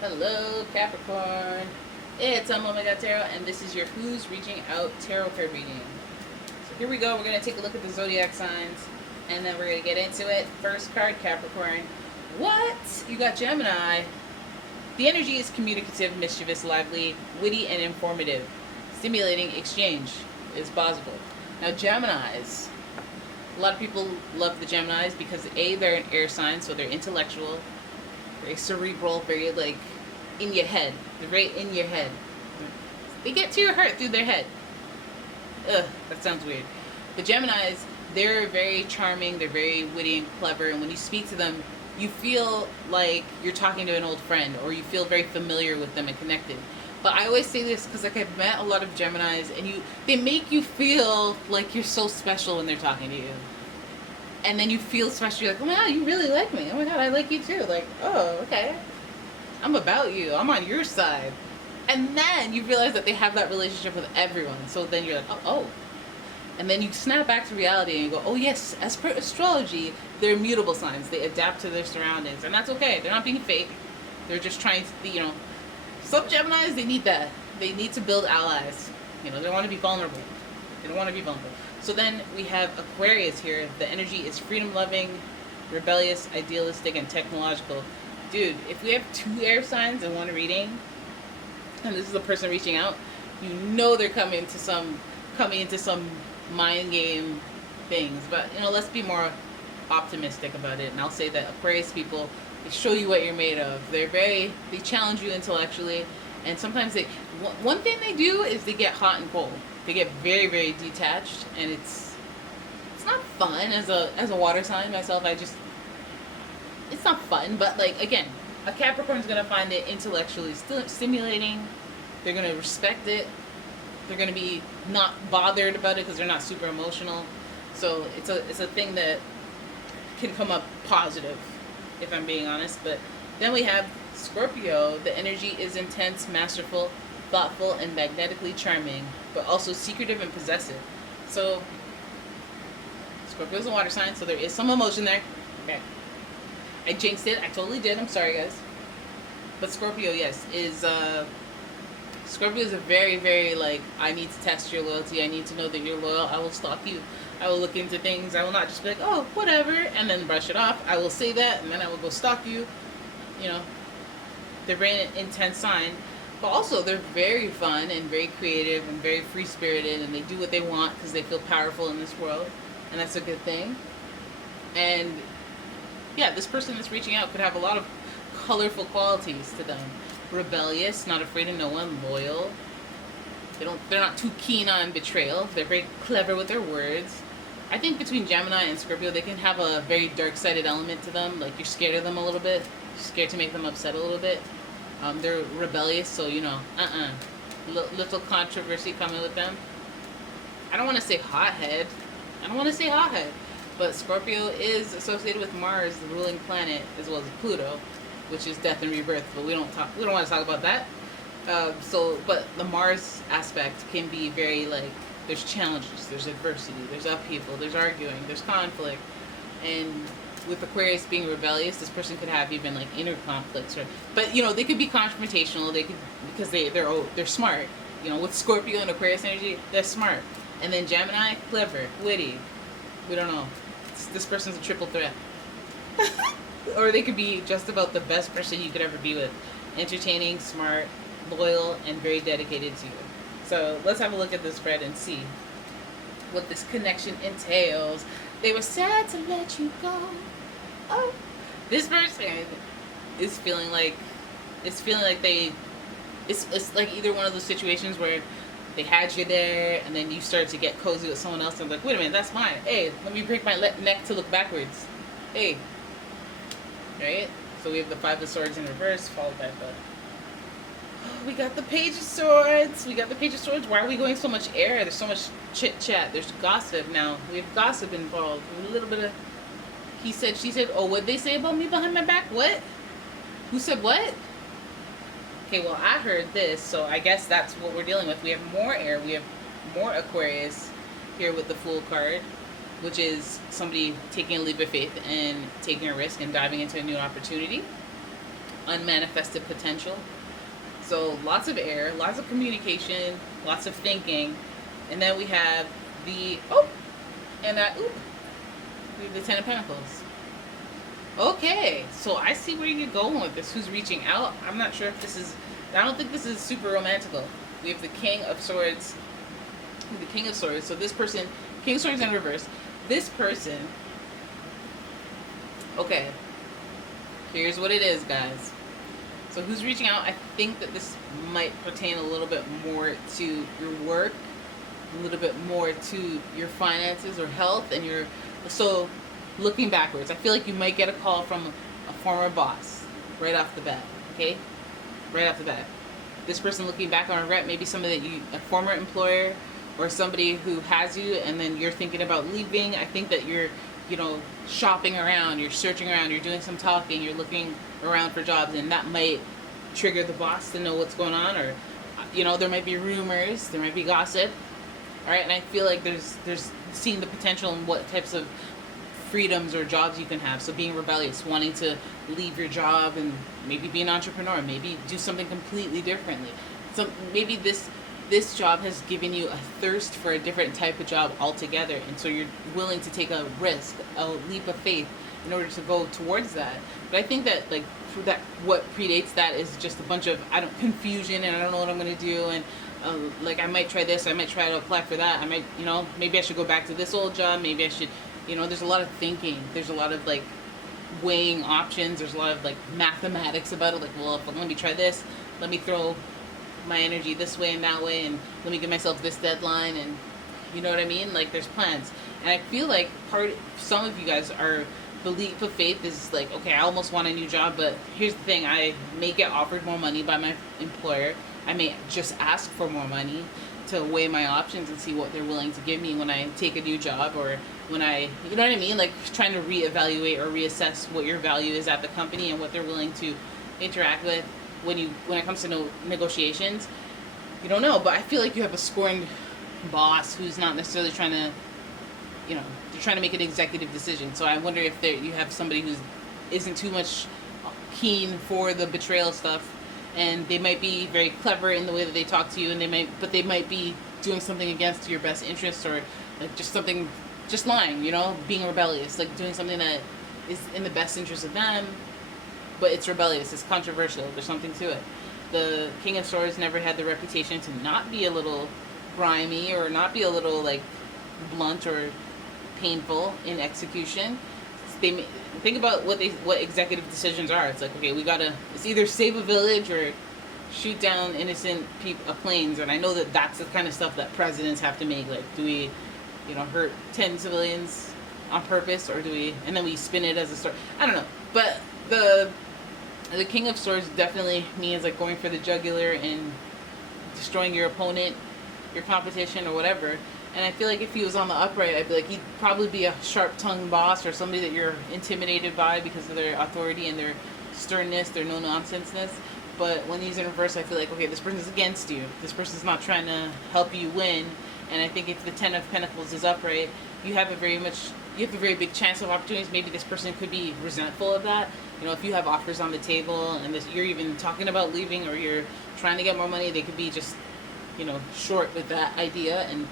Hello, Capricorn. It's umomgtarot, and this is your Who's Reaching Out Tarot card reading. So here we go. We're going to take a look at the zodiac signs, and then we're going to get into it. First card, Capricorn. What? You got Gemini. The energy is communicative, mischievous, lively, witty, and informative. Stimulating exchange is possible. Now, Geminis. A lot of people love the Geminis because A, they're an air sign, so they're intellectual, very cerebral, very like in your head. They're right in your head. They get to your heart through their head. Ugh, that sounds weird. The Geminis, they're very charming, they're very witty and clever, and when you speak to them, you feel like you're talking to an old friend, or you feel very familiar with them and connected. But I always say this because like I've met a lot of Geminis, and they make you feel like you're so special when they're talking to you. And then you feel special. You're like, oh my god, you really like me. Oh my god, I like you too. Like, oh, okay. I'm about you. I'm on your side. And then you realize that they have that relationship with everyone. So then you're like, oh. And then you snap back to reality and you go, oh yes, as per astrology, they're mutable signs. They adapt to their surroundings. And that's okay. They're not being fake. They're just trying to, some Geminis, they need that. They need to build allies. They don't want to be vulnerable. They don't want to be vulnerable. So then we have Aquarius here. The energy is freedom-loving, rebellious, idealistic, and technological. Dude, if we have two air signs in one reading, and this is the person reaching out, they're coming into some mind game things. But let's be more optimistic about it. And I'll say that Aquarius people, they show you what you're made of. They challenge you intellectually, and sometimes one thing they do is they get hot and cold. They get very, very detached, and it's not fun as a water sign myself. It's not fun, but like again, a Capricorn's gonna find it intellectually stimulating. They're gonna respect it. They're gonna be not bothered about it because they're not super emotional. So it's a thing that can come up positive, if I'm being honest. But then we have Scorpio. The energy is intense, masterful, thoughtful, and magnetically charming, but also secretive and possessive. So Scorpio is a water sign, so there is some emotion there. Okay, I jinxed it. I totally did. I'm sorry, guys. But Scorpio, yes, Scorpio is a very, very like, I need to test your loyalty. I need to know that you're loyal. I will stalk you. I will look into things. I will not just be like, oh, whatever, and then brush it off. I will say that, and then I will go stalk you. They're very intense sign. But also, they're very fun and very creative and very free-spirited, and they do what they want because they feel powerful in this world, and that's a good thing. And yeah, this person that's reaching out could have a lot of colorful qualities to them. Rebellious, not afraid of no one, loyal. They're not too keen on betrayal. They're very clever with their words. I think between Gemini and Scorpio, they can have a very dark-sided element to them. Like, you're scared of them a little bit. You're scared to make them upset a little bit. They're rebellious, so little controversy coming with them. I don't want to say hothead. But Scorpio is associated with Mars, the ruling planet, as well as Pluto, which is death and rebirth. But we don't want to talk about that. But the Mars aspect can be very like, there's challenges, there's adversity, there's upheaval, there's arguing, there's conflict, and with Aquarius being rebellious, this person could have even like inner conflicts, but they could be confrontational. They could, because they're smart. With Scorpio and Aquarius energy, they're smart. And then Gemini, clever, witty. We don't know. This person's a triple threat. Or they could be just about the best person you could ever be with. Entertaining, smart, loyal, and very dedicated to you. So let's have a look at this spread and see what this connection entails. They were sad to let you go. Oh, this person is feeling like it's like either one of those situations where they had you there and then you start to get cozy with someone else and like, wait a minute, that's mine. Hey, let me break my neck to look backwards. Hey, right? So we have the Five of Swords in reverse, followed by we got the Page of Swords. Why are we going so much air? There's so much chit chat. There's gossip now. We have gossip involved. A little bit of he said, she said. Oh, what'd they say about me behind my back? What? Who said what? Okay, well, I heard this, so I guess that's what we're dealing with. We have more air. We have more Aquarius here with the Fool card, which is somebody taking a leap of faith and taking a risk and diving into a new opportunity. unmanifested potential. So lots of air, lots of communication, lots of thinking. And then we have the, and that, we have the Ten of Pentacles. Okay, so I see where you're going with this. Who's reaching out? I'm not sure if this is, I don't think this is super romantical. We have the King of Swords. The King of Swords. So this person, King of Swords in reverse. This person, okay, here's what it is, guys. So who's reaching out? I think that this might pertain a little bit more to your work, a little bit more to your finances or health, and your, so looking backwards, I feel like you might get a call from a former boss right off the bat, okay? Right off the bat. This person looking back on regret, maybe somebody that you, a former employer or somebody who has you and then you're thinking about leaving. I think that you're, you know, shopping around, you're searching around, you're doing some talking, you're looking around for jobs, and that might trigger the boss to know what's going on, or, you know, there might be rumors, there might be gossip, all right? And I feel like there's seeing the potential in what types of freedoms or jobs you can have. So being rebellious, wanting to leave your job and maybe be an entrepreneur, maybe do something completely differently. So maybe this job has given you a thirst for a different type of job altogether, and so you're willing to take a risk, a leap of faith in order to go towards that. But I think that, like, that what predates that is just a bunch of confusion, and I don't know what I'm going to do, and like, I might try this, I might try to apply for that, I might, you know, maybe I should go back to this old job, maybe I should, you know, there's a lot of thinking, there's a lot of, like, weighing options, there's a lot of, like, mathematics about it, like, well, let me try this, let me throw my energy this way and that way, and let me give myself this deadline, and you know what I mean? Like, there's plans. And I feel like some of you guys are, the leap of faith is like, okay, I almost want a new job, but here's the thing, I may get offered more money by my employer, I may just ask for more money to weigh my options and see what they're willing to give me when I take a new job, or when I, you know what I mean? Like, trying to reevaluate or reassess what your value is at the company and what they're willing to interact with when it comes to negotiations. You don't know, but I feel like you have a scorned boss who's not necessarily trying to, you know, they're trying to make an executive decision. So I wonder if you have somebody who isn't too much keen for the betrayal stuff, and they might be very clever in the way that they talk to you, and they might be doing something against your best interests, or like just lying, you know, being rebellious, like doing something that is in the best interest of them, but it's rebellious, it's controversial, there's something to it. The King of Swords never had the reputation to not be a little grimy, or not be a little, like, blunt or painful in execution. They think about what executive decisions are. It's like, okay, it's either save a village or shoot down innocent planes. And I know that that's the kind of stuff that presidents have to make. Like, do we, you know, hurt 10 civilians on purpose, or do we, and then we spin it as a story? I don't know. But the King of Swords definitely means, like, going for the jugular and destroying your opponent, your competition, or whatever. And I feel like if he was on the upright, I'd be like, he'd probably be a sharp-tongued boss, or somebody that you're intimidated by because of their authority and their sternness, their no-nonsenseness. But when he's in reverse, I feel like, okay, this person's against you. This person's not trying to help you win. And I think if the Ten of Pentacles is upright, you have a very big chance of opportunities. Maybe this person could be resentful of that. You know, if you have offers on the table and you're even talking about leaving, or you're trying to get more money, they could be just, you know, short with that idea and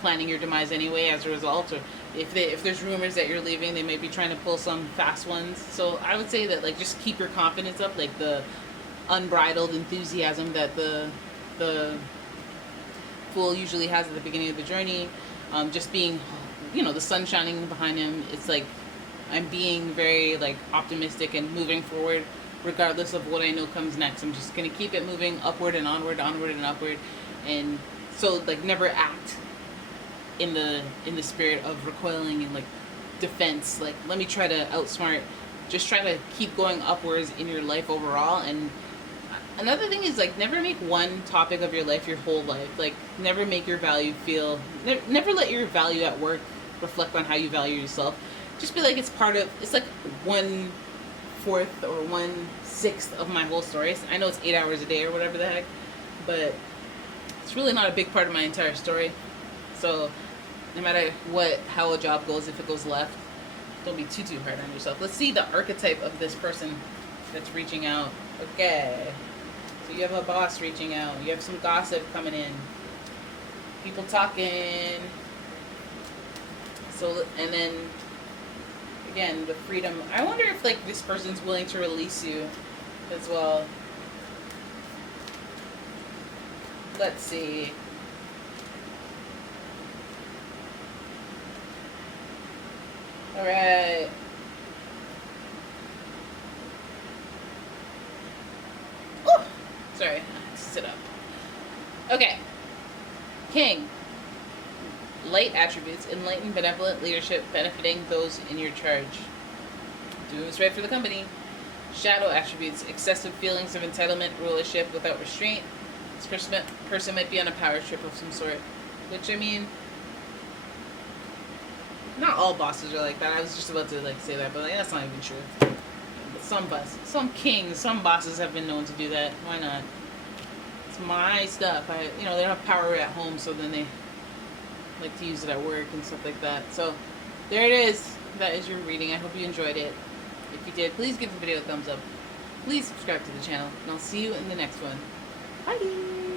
planning your demise anyway as a result. Or if there's rumors that you're leaving, they might be trying to pull some fast ones. So I would say that, like, just keep your confidence up, like the unbridled enthusiasm that the Fool usually has at the beginning of the journey. Just being, you know, the sun shining behind him. It's like, I'm being very, like, optimistic and moving forward regardless of what I know comes next. I'm just going to keep it moving upward and onward and upward. And so, like, never act in the spirit of recoiling and, like, defense. Like, let me try to outsmart. Just try to keep going upwards in your life overall. And another thing is, like, never make one topic of your life your whole life. Like, never make your value never let your value at work reflect on how you value yourself. Just be like, it's like 1/4 or 1/6 of my whole story. I know it's 8 hours a day or whatever the heck, but it's really not a big part of my entire story. So no matter how a job goes, if it goes left, don't be too hard on yourself. Let's see the archetype of this person that's reaching out. Okay. So you have a boss reaching out. You have some gossip coming in. People talking. So, and then, again, the freedom. I wonder if, like, this person's willing to release you as well. Let's see. Alright. Oh! Sorry. I had to sit up. Okay. King. Light attributes, enlightened, benevolent leadership, benefiting those in your charge. Doing what's right for the company. Shadow attributes, excessive feelings of entitlement, rulership without restraint. This person might be on a power trip of some sort. Which, I mean, not all bosses are like that. I was just about to, like, say that, but, like, that's not even true. But some kings, some bosses have been known to do that. Why not? It's my stuff. They don't have power at home, so then they like to use it at work and stuff like that. So there it is. That is your reading. I hope you enjoyed it. If you did, please give the video a thumbs up. Please subscribe to the channel, and I'll see you in the next one. Bye.